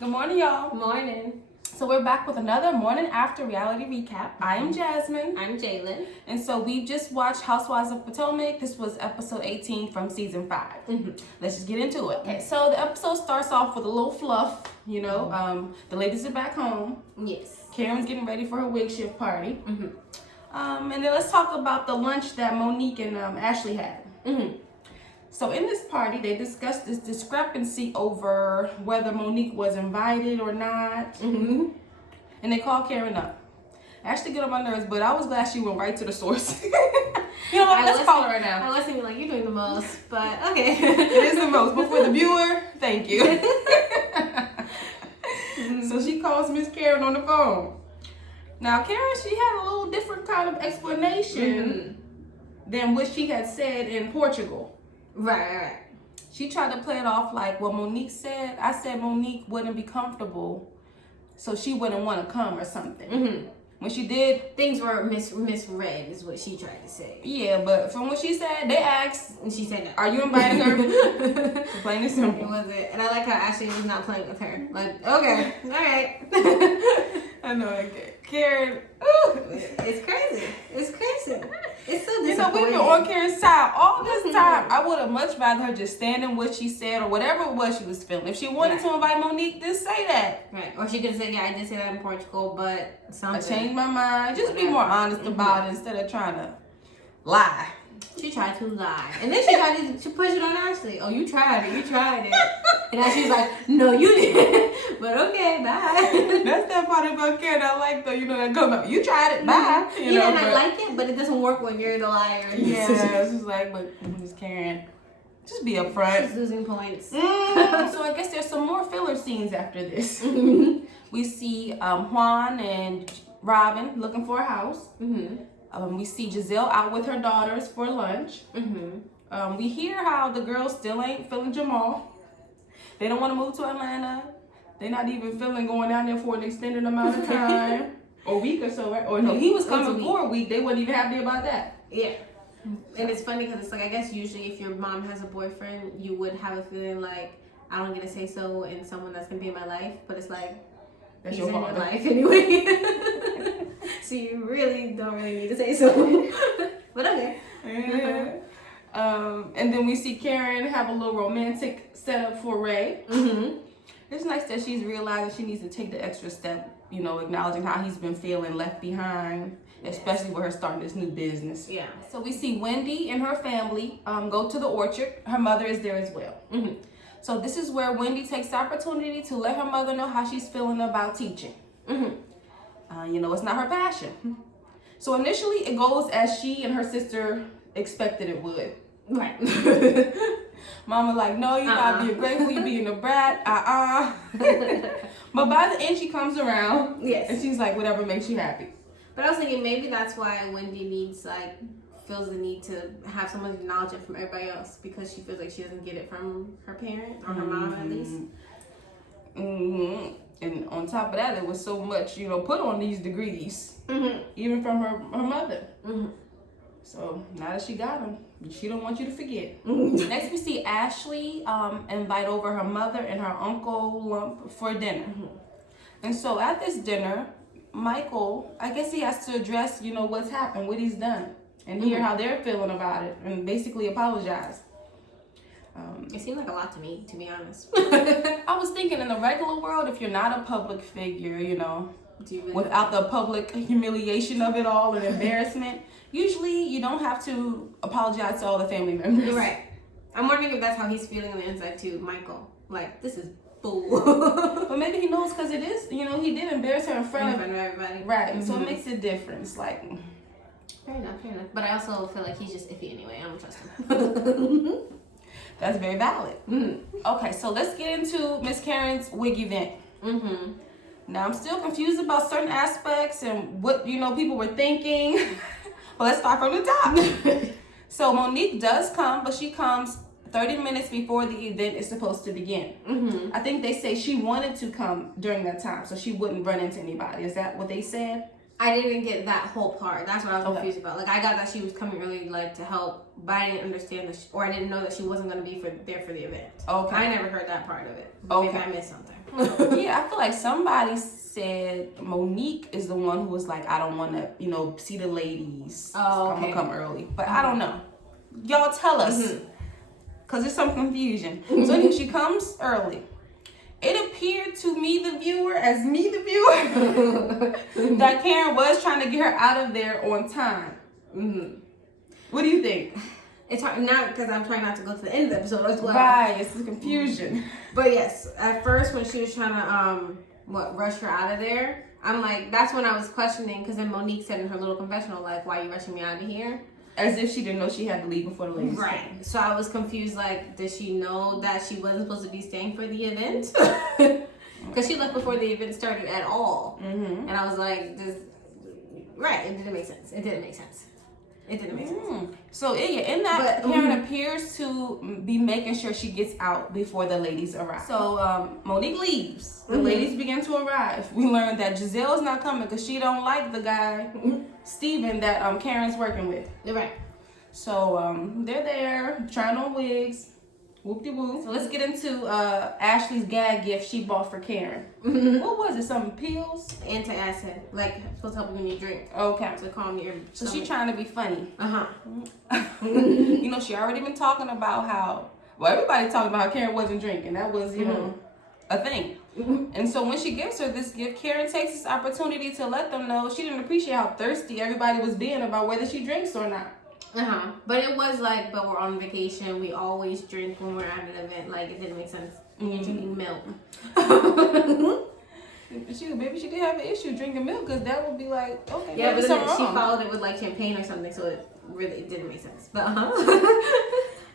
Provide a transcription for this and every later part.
Good morning, y'all. Morning. So we're back with another morning after reality recap. I am Jasmine. I'm Jalen. And so we just watched Housewives of Potomac. This was episode 18 from season 5. Let's just get into it. Okay, so the episode starts off with a little fluff. The ladies are back home. Yes. Karen's getting ready for her wig shift party. And then let's talk about the lunch that Monique and Ashley had. So in this party, they discussed this discrepancy over whether Monique was invited or not. And they called Karen up. Ashley got on my nerves, but I was glad she went right to the source. You know what? Let's call her right now. I listened like, you're doing the most, but okay. It is the most, but for the viewer, thank you. So she calls Miss Karen on the phone. Now, Karen, she had a little different kind of explanation than what she had said in Portugal. Right. She tried to play it off like what Monique said. I said Monique wouldn't be comfortable, so she wouldn't want to come or something. When she did, things were misread is what she tried to say. Yeah, but from what she said, they asked, and she said no. Are you inviting her? Plain and simple. It wasn't. And I like how Ashley was not playing with her. Like, okay, all right. I know. Karen, it's crazy. It's crazy. It's so disappointing. You know, we've been on Karen's side all this time. I would have much rather her just stand in what she said or whatever it was she was feeling. If she wanted to invite Monique, just say that. Right. Or she could have said, yeah, I did say that in Portugal, but something. I changed my mind. Just be more honest about it instead of trying to lie. She tried to lie. And then she tried to push it on Ashley. Oh, you tried it. And Ashley's like, no, you didn't. But okay, bye. That's that part about Karen I like, though. You know, that come up. You tried it, bye. You know, and I like it, but it doesn't work when you're the liar. Yeah, it's just like, but Miss Karen, just be upfront. She's losing points. So I guess there's some more filler scenes after this. We see Juan and Robin looking for a house. We see Giselle out with her daughters for lunch. We hear how the girls still ain't feeling Jamal. They don't want to move to Atlanta. They're not even feeling going down there for an extended amount of time. Or a week or so, right? Or no, he was coming for a week. They wasn't even happy about that. Yeah. And it's funny because it's like, I guess usually if your mom has a boyfriend, you would have a feeling like, I don't get to say so in someone that's going to be in my life. But it's like, that's he's your in your life anyway. So you really don't really need to say so. But okay. Yeah. And then we see Karen have a little romantic setup for Ray. It's nice that she's realizing she needs to take the extra step, you know, acknowledging how he's been feeling left behind, especially with her starting this new business. Yeah. So we see Wendy and her family go to the orchard. Her mother is there as well. So this is where Wendy takes the opportunity to let her mother know how she's feeling about teaching. You know, it's not her passion. So initially it goes as she and her sister expected it would. Right. Mama like, no, you gotta be grateful, you being a brat, But by the end she comes around, and she's like, whatever makes you happy. But I was thinking maybe that's why Wendy feels the need to have someone acknowledge it from everybody else, because she feels like she doesn't get it from her parent or her mom at least. And on top of that, there was so much, you know, put on these degrees, even from her mother. So now that she got them, she don't want you to forget. Next, we see Ashley invite over her mother and her uncle Lump for dinner. And so at this dinner, Michael, I guess he has to address, you know, what's happened, what he's done, and hear how they're feeling about it, and basically apologize. It seemed like a lot to me, to be honest. I was thinking in the regular world, if you're not a public figure, you know, without the public humiliation of it all and embarrassment, usually you don't have to apologize to all the family members. Right. I'm wondering if that's how he's feeling on the inside too, Michael. Like, this is bull. But maybe he knows because it is, you know, he did embarrass her in front of everybody. Right. So it makes a difference. Like, fair enough. But I also feel like he's just iffy anyway. I don't trust him. That's very valid. Okay, so let's get into Miss Karen's wig event. Now, I'm still confused about certain aspects and what, you know, people were thinking. But let's start from the top. So Monique does come, but she comes 30 minutes before the event is supposed to begin. I think they say she wanted to come during that time so she wouldn't run into anybody. Is that what they said? I didn't get that whole part. That's what I was confused about. Like, I got that she was coming early, like, to help, but I didn't understand that, or I didn't know that she wasn't going to be there for the event. Okay. I never heard that part of it. Okay. Maybe I missed something. Yeah, I feel like somebody said Monique is the one who was like, I don't want to, see the ladies. Oh, I'm okay. gonna come early, but I don't know. Y'all tell us, cause there's some confusion. So anyway, she comes early. It appeared to me, the viewer, that Karen was trying to get her out of there on time. What do you think? It's hard, not because I'm trying not to go to the end of the episode as well. Right, it's the confusion. But yes, at first when she was trying to rush her out of there, I'm like, that's when I was questioning, because then Monique said in her little confessional, like, why are you rushing me out of here? As if she didn't know she had to leave before the ladies. Right. So I was confused, like, did she know that she wasn't supposed to be staying for the event? Because she left before the event started at all. And I was like, right, it didn't make sense. It didn't make sense. So in that, Karen appears to be making sure she gets out before the ladies arrive. So Monique leaves. The ladies begin to arrive. We learned that Giselle's not coming because she don't like the guy, Steven, that Karen's working with. Right. So they're there trying on wigs. Whoop-de-whoop. So let's get into Ashley's gag gift she bought for Karen. What was it? Some pills? Antacid. Like, supposed to help you when you drink. Okay. To calm your So she trying to be funny. She already been talking about how, everybody talking about how Karen wasn't drinking. That was, a thing. And so when she gives her this gift, Karen takes this opportunity to let them know she didn't appreciate how thirsty everybody was being about whether she drinks or not. But it was like, but we're on vacation. We always drink when we're at an event. Like, it didn't make sense. You're drinking milk. Maybe she did have an issue drinking milk, because that would be like, okay. Yeah, but then she wrong. followed it with like champagne or something, so it didn't make sense. But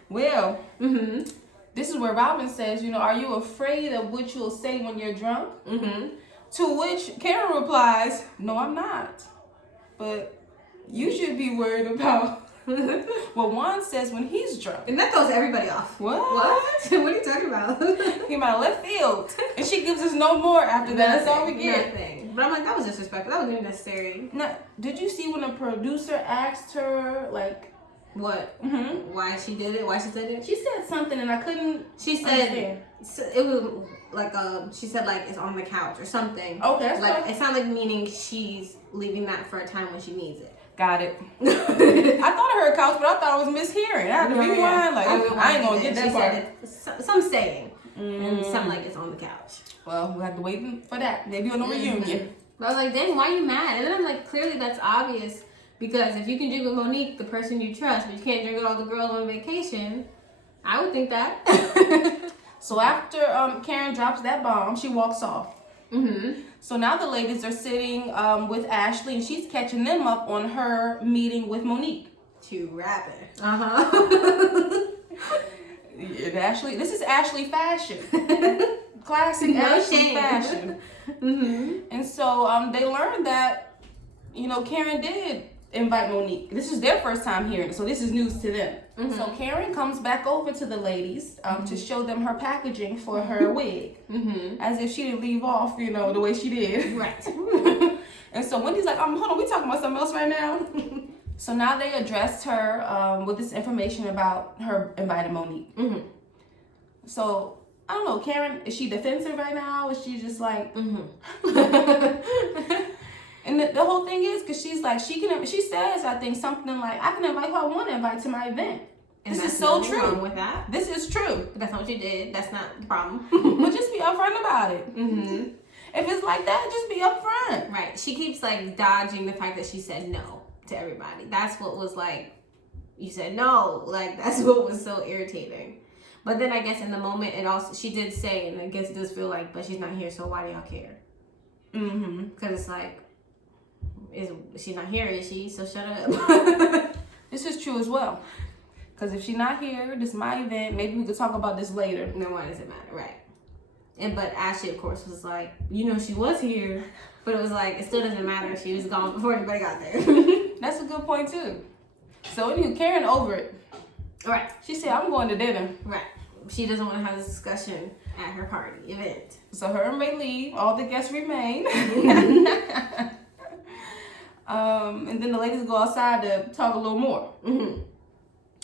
Well, this is where Robin says, are you afraid of what you'll say when you're drunk? To which Karen replies, no, I'm not. But you should be worried about what Juan says when he's drunk. And that throws everybody off. What? What are you talking about? Came out of left field. And she gives us no more after that. That's all we get. Nothing. But I'm like, that was disrespectful. That wasn't even necessary. Now, did you see when the producer asked her, like... What? Why she did it? Why she said it? She said something and I couldn't understand. It was like, she said, like, it's on the couch or something. Okay, that's like, fine. it sounded like meaning she's leaving that for a time when she needs it. Got it. I thought I heard couch, but I thought I was mishearing. I had to rewind. Like, I ain't gonna get that part. Some saying. And something like it's on the couch. Well, we'll have to wait for that. Maybe on the reunion. But I was like, dang, why are you mad? And then I'm like, clearly that's obvious. Because if you can drink with Monique, the person you trust, but you can't drink with all the girls on vacation, I would think that. So after Karen drops that bomb, she walks off. So now the ladies are sitting with Ashley, and she's catching them up on her meeting with Monique. Too rapid. Ashley, this is Ashley fashion. Classic Ashley fashion. And so they learned that, Karen did invite Monique. This is their first time hearing it, so this is news to them. So Karen comes back over to the ladies to show them her packaging for her wig, as if she didn't leave off, the way she did. Right. And so Wendy's like, hold on, we talking about something else right now. So now they addressed her with this information about her inviting Monique. So I don't know, Karen, is she defensive right now? Is she just like? And the whole thing is, because she's like, she says, I think, something like, I can invite who I want to invite to my event. And this is so true. Wrong with that. This is true. But that's not what you did. That's not the problem. But just be upfront about it. If it's like that, just be upfront. Right. She keeps like dodging the fact that she said no to everybody. That's what was like, you said no. Like, that's what was so irritating. But then I guess in the moment, she did say, and I guess it does feel like, but she's not here, so why do y'all care? Because it's like, she's not here, is she? So shut up. This is true as well. Because if she's not here, this is my event. Maybe we could talk about this later. No, why does it matter? Right. But Ashley, of course, was like, she was here. But it was like, it still doesn't matter. She was gone before anybody got there. That's a good point, too. So anyway, Karen over it. Right. She said, I'm going to dinner. Right. She doesn't want to have this discussion at her party event. So her and Ray leave. All the guests remain. And then the ladies go outside to talk a little more.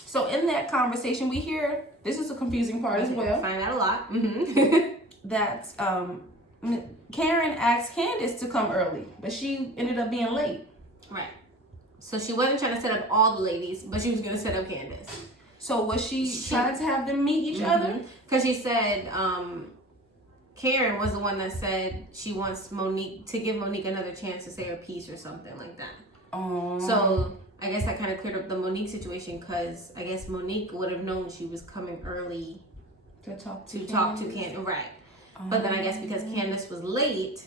So in that conversation, we hear, this is a confusing part as well. Find out a lot. that Karen asked Candace to come early, but she ended up being late. Right. So she wasn't trying to set up all the ladies, but she was going to set up Candace. So was she trying to have them meet each other? Because she said Karen was the one that said she wants Monique to give Monique another chance to say her piece or something like that. So I guess that kind of cleared up the Monique situation, because I guess Monique would have known she was coming early to talk to Candace. Right. But then I guess because Candace was late,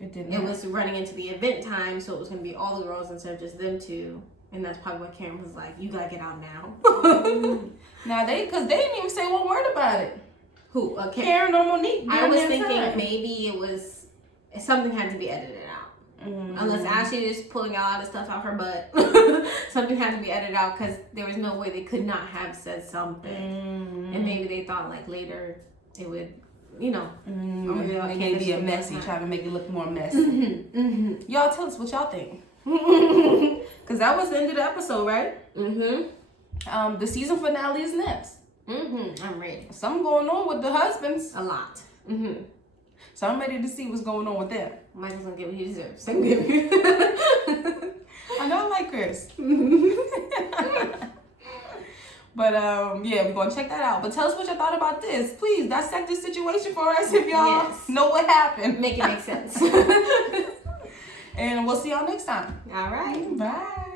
it was running into the event time, so it was going to be all the girls instead of just them two. And that's probably what Karen was like, you gotta get out now. Now because they didn't even say one word about it. Who? Karen or Monique? I was thinking maybe something had to be edited out. Unless Ashley is pulling a lot of stuff out her butt. Something had to be edited out, because there was no way they could not have said something. And maybe they thought like later it would, maybe a messy, trying to make it look more messy. Y'all tell us what y'all think. Because that was the end of the episode, right? The season finale is next. I'm ready. Something going on with the husbands. A lot. So I'm ready to see what's going on with them. Michael's gonna get what he deserves. I know I like Chris. But yeah, we're gonna check that out. But tell us what you thought about this. Please dissect this situation for us if y'all know what happened. Make it make sense. And we'll see y'all next time. All right. Bye.